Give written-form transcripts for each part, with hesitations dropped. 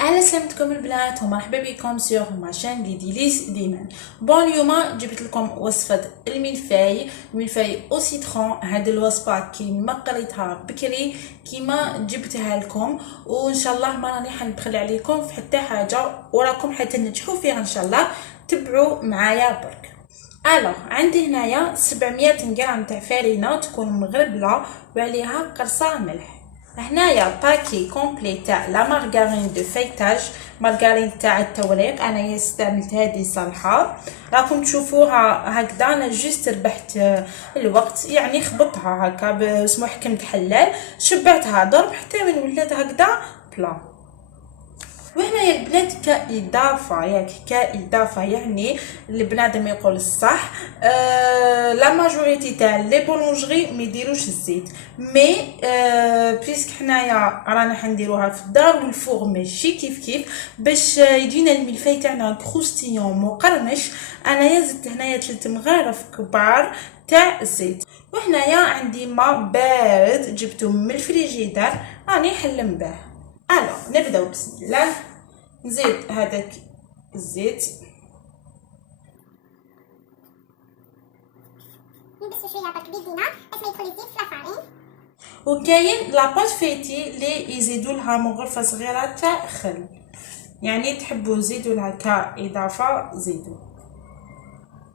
اهلا سلامتكم البنات ومرحبا بكم سيغ ماشين ديليس ديما. بون اليوم جبت لكم وصفه الملفاي او سيترون. هاد الوصفه كيما قريتها بكري كيما جبتها لكم، وان شاء الله ما راني حنبخل عليكم في حتى حاجه وراكم حتى تنجحوا فيها ان شاء الله. تبعوا معايا برك. الوغ عندي هنايا 700 غرام تاع فرينه تكون مغربله وعليها قرصه ملح. هنايا باكي كومبلي تاع لا مارغارين دو فيتاج، مارغارين تاع التوريق. انا استعملت هذه صالحه، راكم تشوفوها هكذا. انا جوست ربحت الوقت، يعني خبطها هكا باسمو حكمت حلال، شبعتها ضرب حتى من ولات هكذا بلا. وهنا البنات كإضافة يعني البنادم يقول الصح. لا ماجوريتي تاع لي بولونجري ما يديروش الزيت، مي بيسك حنايا رانا حنديروها في الدار والفوغ ماشي كيف باش يجينا الملفاي تاعنا كروستيون مقرمش. انايا زدت هنايا 3 مغارف كبار تاع الزيت. وهنايا عندي ما بارد جبته من الفريجيدار راني حلم به. نبداو بسم الله. نزيد هذاك الزيت، نبسو شويه برك بيدينا باش ما يدخل الزيت في لافارين. وكاين لاباط فيتي اللي يزيدوا لها مغرفه صغيره تاع خل، يعني تحبوا تزيدوا لها كاضافه زيدوا.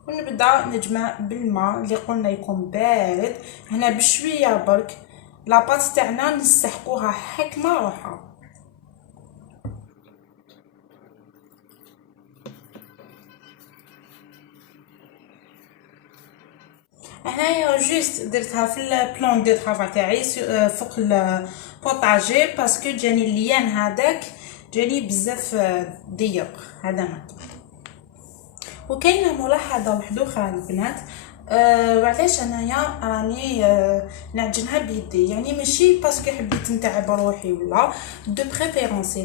ونبدا نجمع بالماء اللي قلنا يكون بارد. هنا بشويه برك لاباط تاعنا نسحقوها حكمه روحها. هنايا جوست درتها في البلان دو طرافاي تاعي فوق البوطاجي باسكو جاني الليان هذاك جاني بزاف ضيق هذا ما. وكاينه ملاحظه واحده اخرى البنات، وعلاش انايا راني نعجنها بيدي، يعني ماشي باسكو حبيت نتعب روحي ولا دو بريفيرونس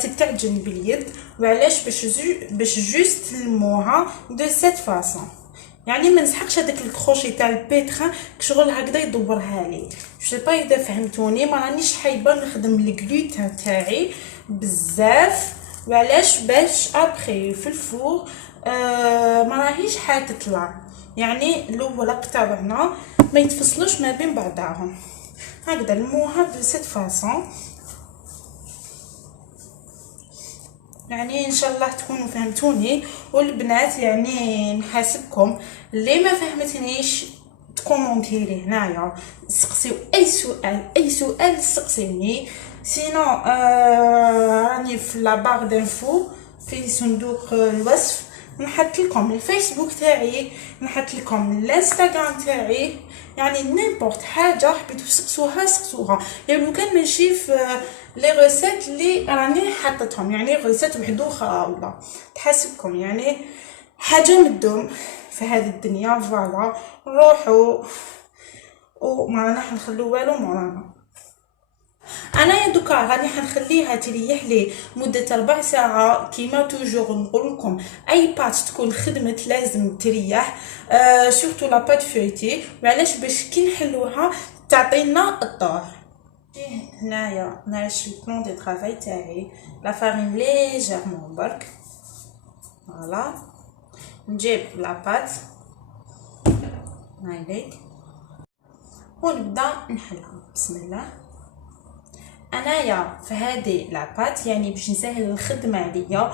تتعجن باليد. وعلاش باش جوست نلموها دو سيت فاصون، يعني ما نسحقش هذاك الكروشي تاع البيتخا كشغل هكذا يدورها لي. جو با اذا فهمتوني، ما رانيش حايبه نخدم الجلوتين تاعي بزاف. وعلاش باش ابخي في الفور ما راهيش حتطلع، يعني الورق تاعنا ما يتفصلوش ما بين بعضهم. هكذا نلموها بسيت فاصون، يعني ان شاء الله تكونوا فهمتوني. والبنات يعني نحاسبكم اللي ما فهمتنيش تكومونتيري هنايا، سقسيو اي سؤال سقسيوني. سينو راني في لا بار دانفو في صندوق الوصف نحط لكم الفيسبوك تاعي، نحط لكم الانستغرام تاعي، يعني نيمبورط حاجه حبيتو سقسوها. يعني لو كان ماشي في لي ريسيت اللي راني حطتهم، يعني ريسيت وحده اخرى ولا تحسبكم، يعني حاجه مدوم في هذه الدنيا. فوالا نروحوا وما رانا حنخلو والو مورانا. انا دوكا راني حنخليها تريح لي مده 4 ساعه. كيما توجور نقول لكم اي بات تكون خدمت لازم تريح، سورتو لا بات فويتي. وعلاش باش كي نحلوها تعطينا الطور. هنايا ناش البلان دو طرافاي تاعي، لا فارين ليجيرمون برك. فوالا نجيب لا بات هايليك ونبدا نحلها بسم الله. انايا في هذه لاباط يعني باش نسهل الخدمه عليا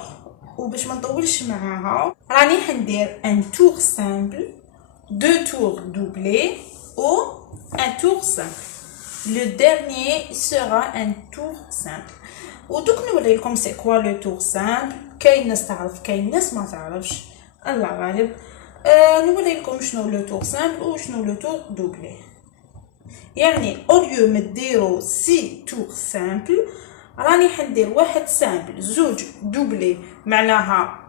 وباش ما نطولش معاها راني حندير ان تور سامبل، دو تور دوبلي او ان تور سامبل. لو ديرنيي سورا ان تور سامبل. ودوك نوري لكم سي كوا لو تور سامبل. كاين ناس تعرف كاين ناس ما تعرفش، الله غالب. نوري لكم شنو لو تور سامبل وشنو لو تور دوبلي. يعني اوليو ما ديرو 6 تور سامبل راني حندير 1 سامبل، 2 دوبلي معناها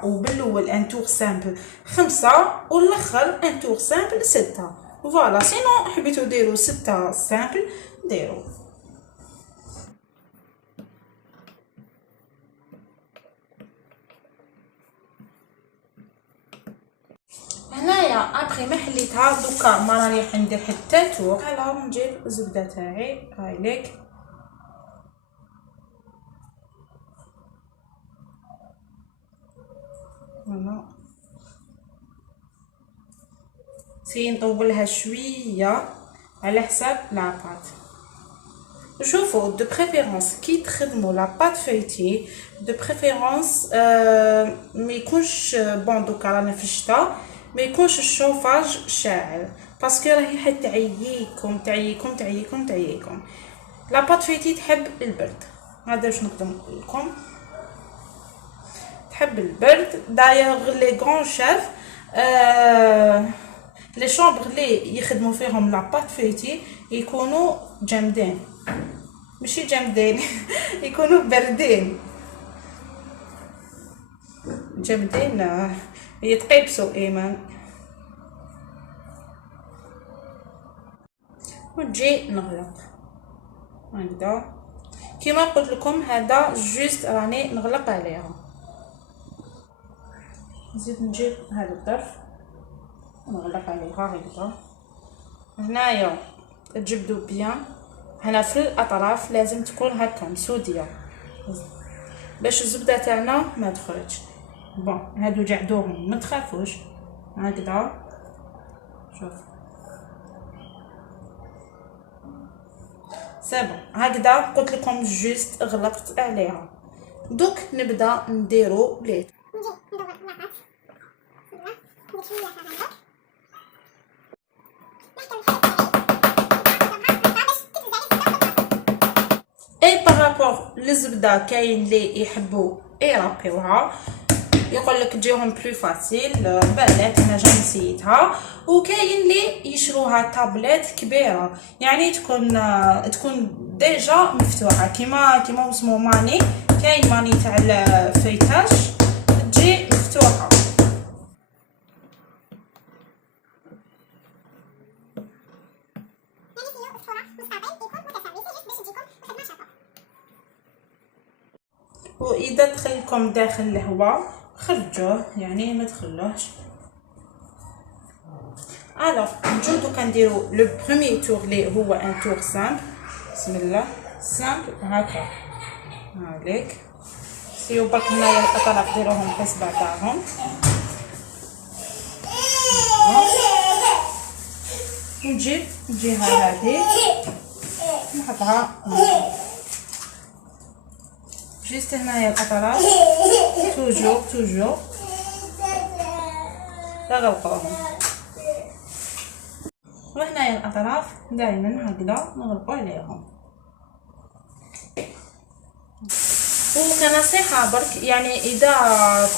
4، وبالاول ان تور سامبل 5، والاخر ان تور سامبل 6. فوالا سينو حبيتو ديرو 6 سامبل ديرو. هنايا ابخي ما حليتها دوكا ما راني حندير حتى تور. الوغ نجيب الزبده تاعي هايليك هنا سي نطولها شويه على حساب لاباط. شوفوا دو بريفيرونس كي تخدموا لاباط فايتي دو بريفيرونس ما يكونش بون. دوكا رانا في الشتا ما يكونش الشوفاج شاعل باسكو راهي حتعييكم تعييكم. لاباط فايتي تحب البرد. هذا باش نقدر نقول لكم تحب البرد. دايوغ لي غون شيف لي شومبر لي يخدموا فيهم لاباط فايتي يكونوا جامدين ماشي جامدين يكونوا باردين جامدين يتقيبسوا ايمان. ونجي نغلق هكذا كيما قلت لكم. هذا جوست راني نغلق عليها. نزيد نجيب هذا الظرف ونغلق عليها هكذا. هنايا تجبدوا بيان. هنا في الاطراف لازم تكون هكا مسوديه باش الزبده تاعنا ما تخرج. بون هادو جعدوهم ما تخافوش هكذا. شوف صافي هكذا قلت لكم جوست غلقت عليها. دوك نبدا نديرو ليه. اي بارابور للزبده كاين اللي يحبوا يرابيوها يقول لك تجيهم بلو فاسيل بالات. انا جا نسيتها. وكاين اللي يشروها طابلات كبيره يعني تكون ديجا مفتوحه كيما اسمو ماني. كاين ماني تاع الفيتاج تجي مفتوحه. واذا دخلكم داخل الهواء خرجوه يعني ما تخلوهش. الوغ نجو دوكا نديرو لو بروميير تور لي هو ان تور سامبل. بسم الله سامبل هكا هاوليك. سيو برك هنايا الاطراف ديروهم حسب بعضاهم. ونجيب الجهه هذه نحطها جيست هنايا الاطراف توجور نغلقوهم. وهنايا الاطراف دائما هكذا نغلقو عليهم. وكنصيحه برك يعني اذا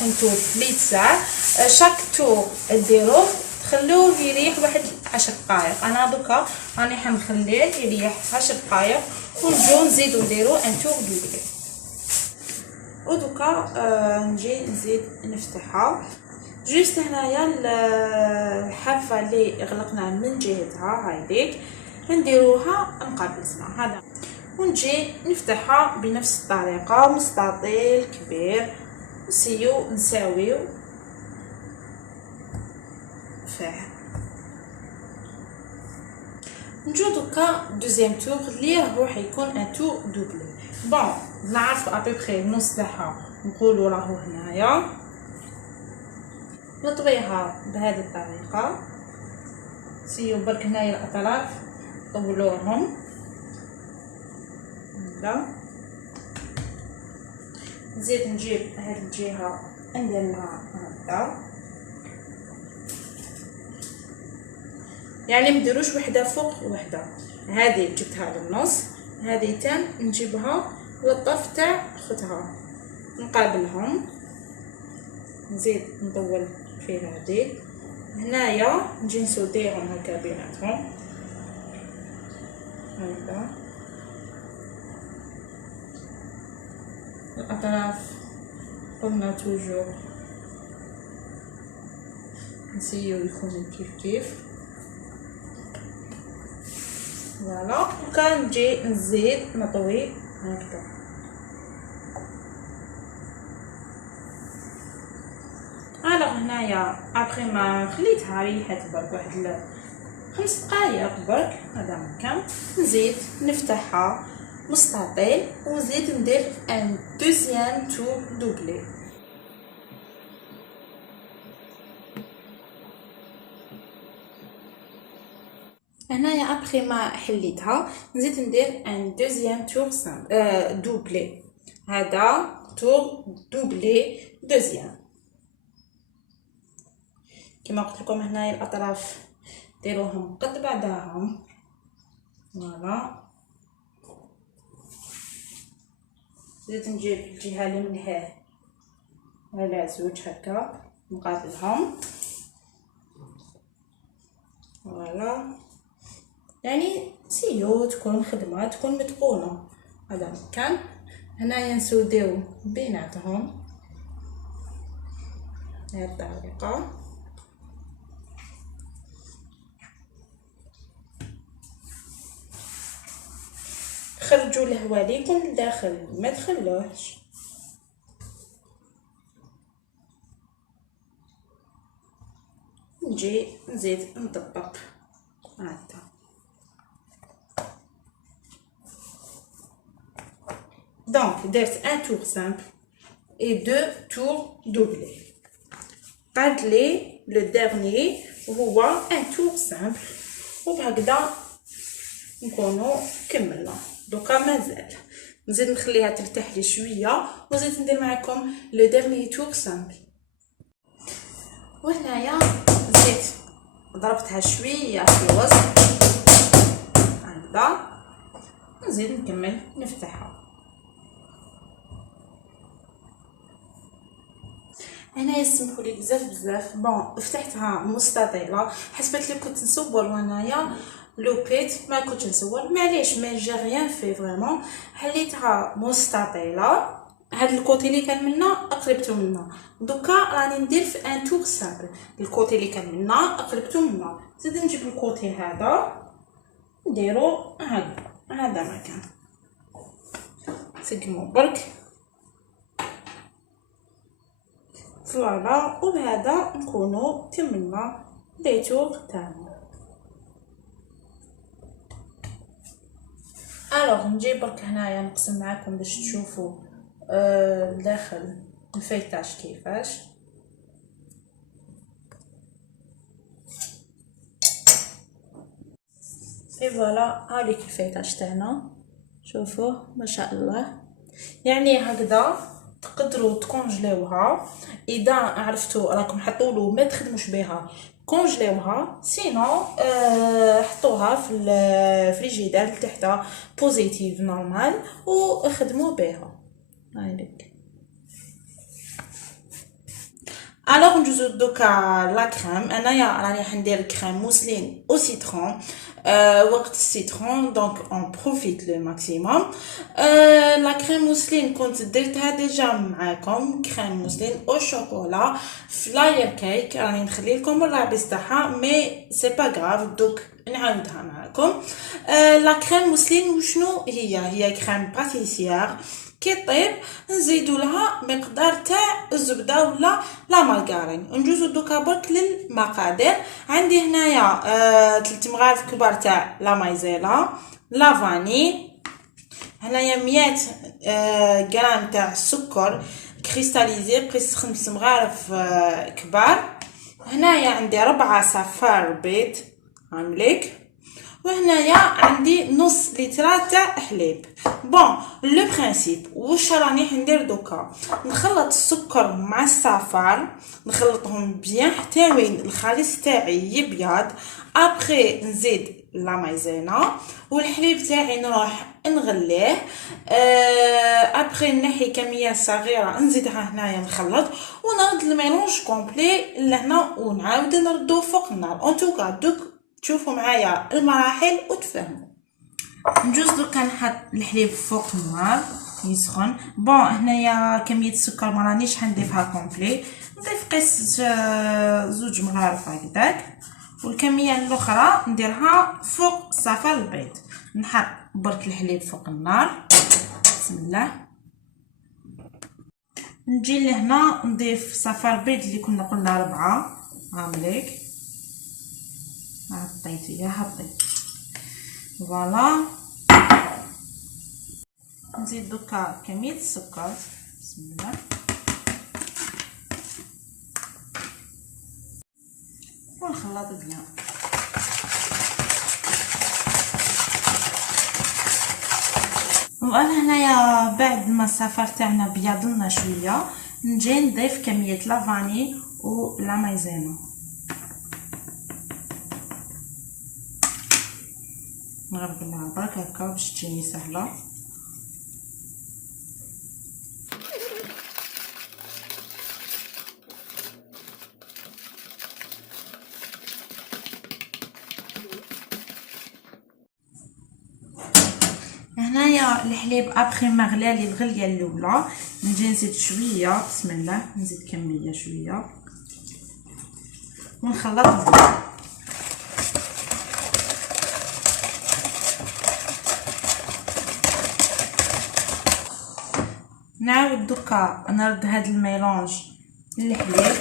كنتو في ليتساع شاك تور ديروه تخلوه يريح واحد 10 دقائق. انا دوكا راني حنخليه يريح 10 دقائق ونجو نزيدو نديرو ان تور دوبلي. ودوكا نجي نزيد نفتحها جوست هنايا الحافه اللي غلقنا من جهتها هايديك نديروها مقابلتنا هذا. ونجي نفتحها بنفس الطريقه مستطيل كبير. نسيو نساويو فيه. نجو دوكا دوزيام تور اللي هو حيكون ان تور دوبلي. بون نعرفو ابيبخي النص تاعها نقولو راهو هنايا. نطويها بهذه الطريقه. سيو برك هنايا الاطراف طولوهم هكذا. نزيد نجيب هذه الجهه ندير لها هكذا يعني مديروش وحده فوق وحده. هذه جبتها للنص هذه تم نجيبها للطرف تاع اختها نقابلهم. نزيد نطول في هذه هنايا نجي نسوديهم هكا بيناتهم هكذا. الاطراف قلنا توجور نسيو يكونوا كيف فوالا. وكان نجي نزيد نطوي هكذا. هنايا ابخي ما خليتها ريحت برك واحد 5 دقائق برك هذا مكان. نزيد نفتحها مستطيل ونزيد ندير ان دوزيام تور دوبلي. هنايا ابخي ما حليتها نزيد ندير ان دوزيام تور دوبلي. هذا تور دوبلي دوزيام. كما قلت لكم هنايا الاطراف ديروهم قد بعضهم. فوالا زيد نجيب الجهه اللي من هنا على زوج هكا نقابلهم. فوالا يعني سيو تكون خدمه تكون متقونه. هذا كان هنايا نسوديو بيناتهم بهذه الطريقه. خرجوا الهواء ليكم لداخل ما تخلوهش. نجي نزيد نطبق هكا. دونك درت ان تور سامبل اي دو تور دوبلي. قعد لي لو ديرني هو ان تور سامبل وبهكذا نكونوا كملنا. دوكا مازال نزيد نخليها ترتاح لي شويه ونزيد ندير معكم لو ديرني تور سامبل. وهنايا زيت ضربتها شويه في الوسط هكذا نزيد نكمل نفتحها. هنايا سمحوا لي بزاف بون فتحتها مستطيله حسبت لي كنت نصور وانايا لوبيت ما كنتش نصور معليش ما جا غيان في فريمون. حليتها مستطيله هاد الكوتي اللي كان منا قلبته منا. دوكا راني ندير في ان تور سامبل الكوتي اللي كان منا قلبته منا. زيد نجيب الكوتي هذا نديرو هكا. هذا ما كان سقمو برك. فوالا وبهذا نكونو كملنا لي تور تاعنا. الوغ نجي برك هنايا نقسم معكم باش تشوفوا داخل الفيتاج كيفاش. اي فوالا هاوليك الفيتاج تاعنا شوفوه ما شاء الله. يعني هكذا تقدروا تكونجليوها اذا عرفتوا راكم حطولو ما تخدموش بها كونجليوها. سينو حطوها في الفريجيدير تحت بوزيتيف نورمال وخدموا بها. هايليك. الوغ ندوزو دوكا لا كريم. انايا راني حندير كريم موسلين او سيترون وقت السيترون دونك اون بروفيت لو ماكسيموم. لا كريم موسلين كنت درتها ديجا معاكم كريم موسلين او شوكولا فلاير كيك راني نخلي لكم الرابط تاعها مي سي با غراف دوك نعاودها معاكم. لا كريم موسلين وشنو هي كريم باتيسيير كي طيب نزيدو لها مقدار تاع الزبده ولا لا مارغرين. ندوزو دوكا برك للمقادير. عندي هنايا 3 مغارف كبار تاع لا مايزيلا لا فاني. هنايا 100 غرام تاع السكر كريستاليزي قيس 5 مغارف كبار. هنايا عندي 4 صفار بيض عامليك. وهنايا عندي نص لتر تاع حليب. بون لو برينسيپ واش راني ندير دوكا نخلط السكر مع الصفار نخلطهم بيان حتى وين الخليط تاعي يبيض. ابري نزيد لا مايزينا والحليب تاعي نروح نغليه. ابري نحي كميه صغيره نزيدها هنايا نخلط ونرد الميلونج كومبلي لهنا ونعاود نردو فوق النار. اون توكا دوك تشوفوا معايا المراحل وتفهموا. نجوز دوكا نحط الحليب فوق النار يسخن. بون هنايا كميه السكر ما رانيش حنضيفها كومبلي نضيف قيس 2 مغارف هكذاك. والكميه الاخرى نديرها فوق صفار البيض. نحط برك الحليب فوق النار بسم الله. نجي لهنا نضيف صفار البيض اللي كنا قلنا 4 هامليك حطيت اياها حطيت. فوالا نزيد دوكا كميه السكر بسم الله. ونخلط بيان. وانا هنايا بعد ما الصفار تاعنا بيض لنا شويه نجي نضيف كميه لافاني و لا مايزينا. نغربلها برك هكا باش تجيني سهله. هنايا الحليب ابخي ما غلالي الغليه الاولى نجي نزيد شويه، بسم الله، نزيد كميه شويه ونخلط مزيان. نعاود دوكا نرد هاد الميلونج للحليب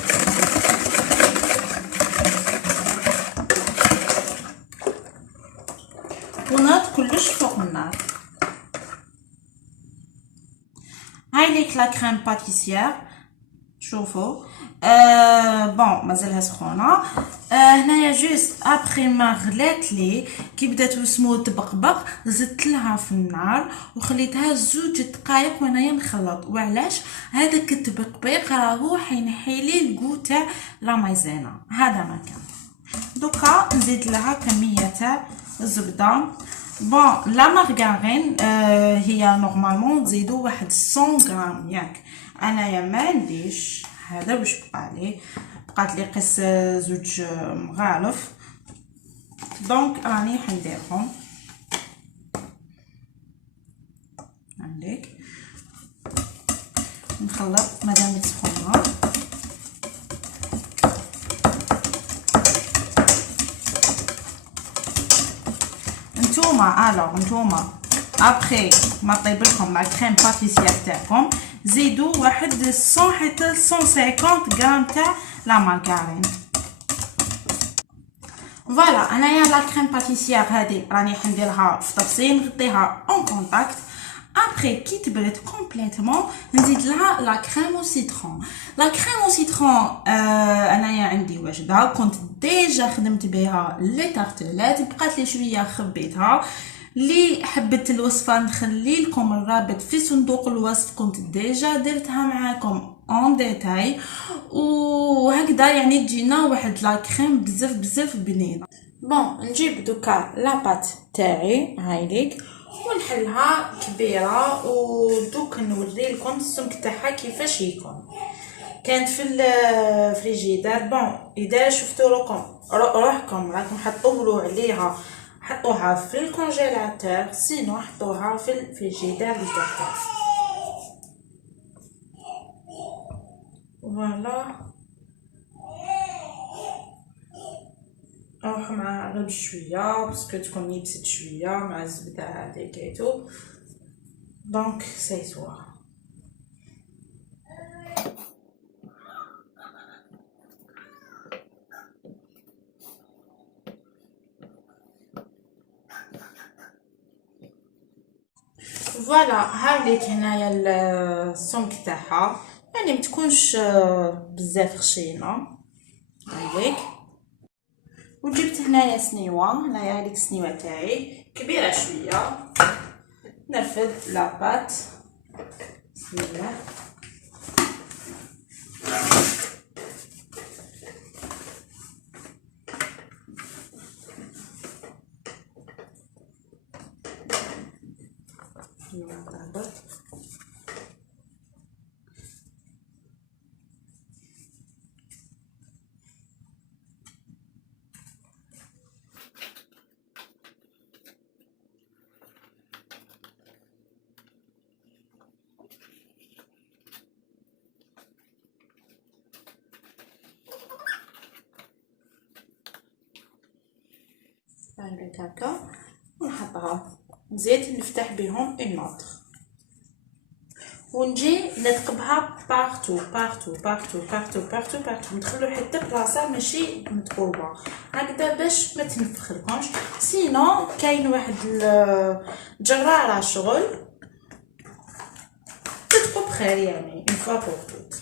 ونرد كلش فوق النار. هاي ليك لا كريم باتيسيير، شوفوا بون مازالها سخونه. هنايا جوست ابخي ما غلات لي كي بدات وسمو تبقبق زدت لها في النار وخليتها 2 دقائق وانايا نخلط. وعلاش؟ هذاك التبقبيق راهو حينحي لي الكو تاع لا مايزينا، هذا ما كان. دوكا نزيد لها كميه تاع الزبده. بون لا مارغارين هي نورمالمون تزيدو واحد 100 غرام ياك، انايا ما عنديش هذا باش بقالي، بقات لي قس 2 مغالف، دونك راني حنديرهم. عندك نخلط مادام سخونه. نتوما ابخي ما طيب لكم لا كريم باتيسيير تاعكم زيدوا واحد 100 حتى 150 غرام تاع لا مارغارين. فوالا انايا لا كريم باتيسيير هذه راني حنديرها في طبسين نغطيها اون كونتاكت. ابخي كي تبرد كومبليتوم نزيد لها لا كريم او سيترون. لا كريم او سيترون انايا عندي وجده كنت ديجا خدمت بها لي تارتلات، بقات لي شويه خبيتها. اللي حبت الوصفه نخلي لكم الرابط في صندوق الوصف، كنت ديجا درتها معاكم اون ديتاي، وهكذا يعني تجينا واحد لا كريم بزاف بنينه. بون نجيب دوكا لاباط تاعي هاي ليك ونحلها كبيره، ودوك نوري لكم السمك تاعها كيفاش يكون. كانت في الفريجيدار. بون اذا شفتوا روحكم راكم حطولوا عليها حطوها في الكونجيلاتور، سينو حطوها في الفريجيدار اللي تحت. فوالا نروح مع غير بشويه باسكو تكون يبست شويه مع الزبده هذيك ايتو، دونك سيتوها. فوالا هاوليك هنايا السمك تاعها، يعني متكونش بزاف خشينه هاوليك. وجبت هنايا سنيوه، هنايا هذيك السنيوه تاعي كبيره شويه، نرفد لاباط. بسم الله. هاك هكا ونحطها نزيد نفتح بهم النوتر ونجي نثقبها بارتو بارتو بارتو بارتو بارتو بارتو، ندخلو حتى بلاصه ماشي متقوبه هكذا باش ما تنفخ لكمش. سينو كاين واحد الجراره شغل تثقب خير، يعني اون فوا بور توت.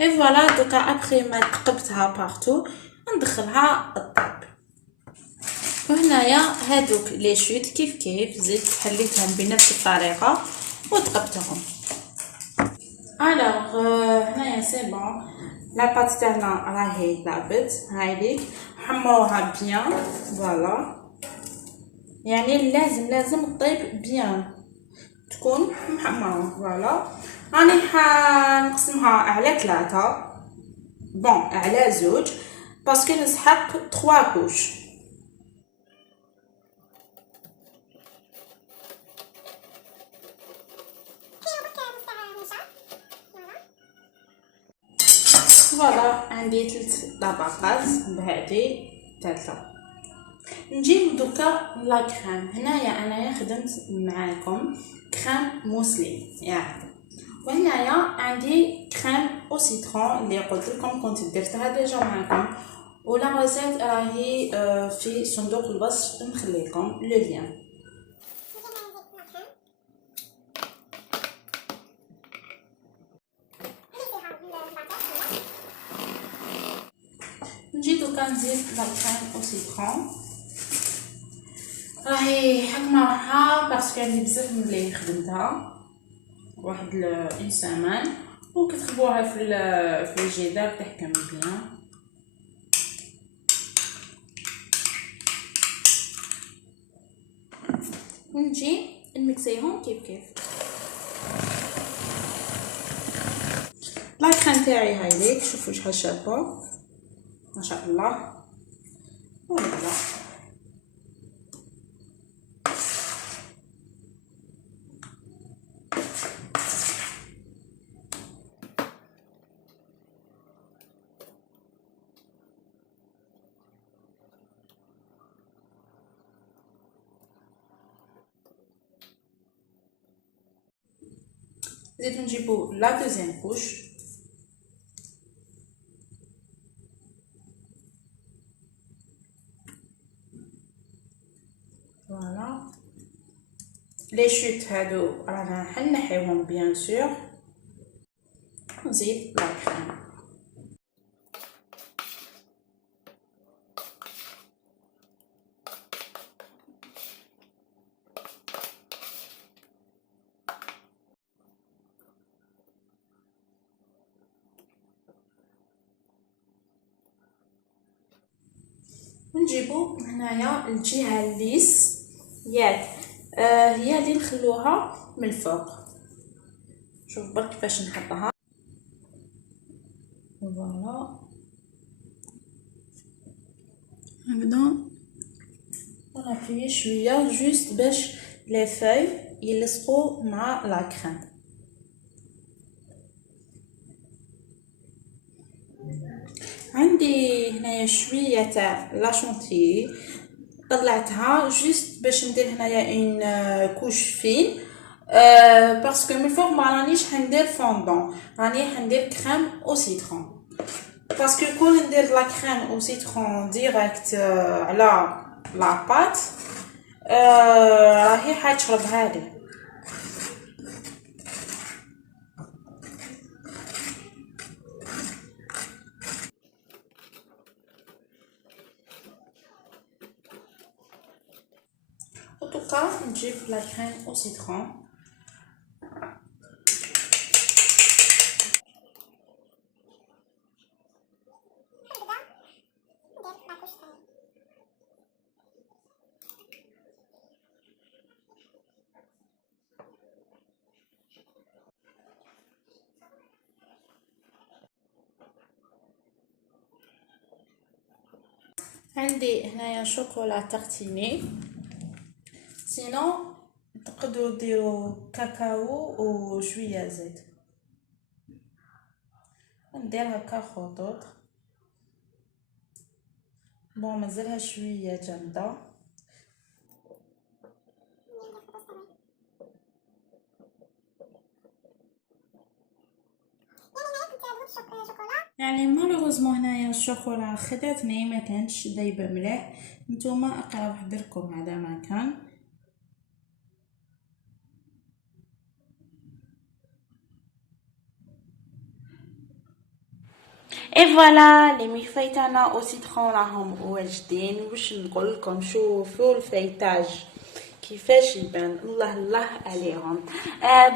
اي فوالا دوكا ابخي ما ثقبتها بارتو ندخلها الطاب. وهنايا هادوك لي شوت كيف زدت حليتهم بنفس الطريقه وثقبتهم. الوغ هنايا سي بون، لا بات تاعنا راهي ذابت، هايليك حمروها بيان فوالا، يعني لازم طيب بيان تكون محمره فوالا. راني حنقسمها على 3 بون على 2 باسكو نسحق 3 كوش. فوالا عندي 3 طبقات بهذه الثالثه. نجي دوكا لا كريم. هنايا انايا خدمت معاكم كريم موسلي يعني، وهنايا عندي كريم او سيترون اللي قلت لكم كنت درتها ديجا معكم، ولا ريسيت راهي في صندوق الوصف، نخلي لكم لو لين. نجي دوكا نزيد لا كريم او سيترون، راهي حكمه راحه باسكو عندي بزاف ملي خدمتها واحد اون سيمان، وكتخبوها في الجدار تحكم بيان. ونجي نمكسيهم كيف لا كريم تاعي هايليك، شوفوا شحال شابه ما شاء الله. ونبدا زيد نجيبو لا دوزيام كوش. فوالا لي شوت هادو رانا حنحيوهم بيان سور، نزيد لا كريم. ونجيبو هنايا الجهه الليس ياك هي اللي نخلوها من الفوق. شوف برك كيفاش نحطها فوالا هكذا، ونابيي شويه جوست باش لي فاي يلصقوا مع لا كريم. عندي هنايا شويه تاع لا شونتيي طلعتها جوست باش ندير هنايا اون كوش فين باسكو من الفوق ما رانيش حندير فوندون، راني حندير كريم او سيترون، باسكو كون ندير لا كريم او سيترون ديريكت على لا بات راهي حتشرب هذه. وطوكا نجيب لا كريم او سيترون عندي هنايا شوكولا تارتيني، سينو تقدروا ديروا كاكاو وشويه زيت. ندير هكا خطوط بون مازالها شويه جامده. يعني مالوغوزمون هنايا الشوكولا خداتني ما كانش دايبه مليح، نتوما اقراو حدركم هذا ما كان. اي فوالا لي ميلفاي تاعنا او سيترون راهم واجدين. واش نقول لكم، شوفوا الفيتاج كيفاش يبان، الله الله عليهم.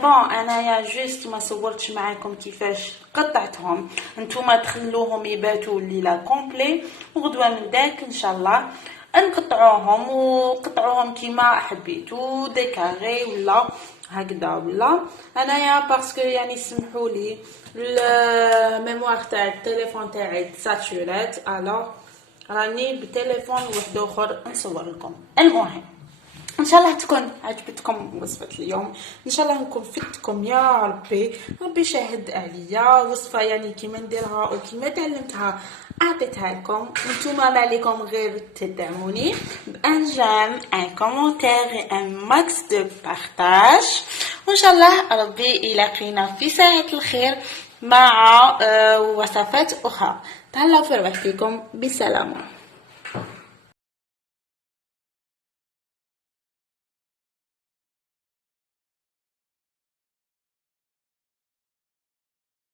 بون انايا جوست ما صورتش معاكم كيفاش قطعتهم، نتوما تخلوهم يباتوا الليله كومبلي، وغدوه من داك ان شاء الله نقطعوهم، وقطعوهم كيما حبيتو ديكاري ولا هكذا. ولا انايا باسكو يعني سمحوا لي الميموار تاع التليفون تاعي ساتورات، الوغ راني بتليفون واحد اخر نصور لكم. المهم ان شاء الله تكون عجبتكم وصفه اليوم، ان شاء الله نكون فدتكم يا ربي شاهد عليا وصفه يعني كيما نديرها وكيما تعلمتها اعطيتها لكم. نتوما ما عليكم غير تدعموني بان جيم ان كومونتير ان ماكس دو بارطاج، وان شاء الله ربي يلاقينا في ساعه الخير مع وصفات اخرى. تهلاو في رواحكم، بسلامه.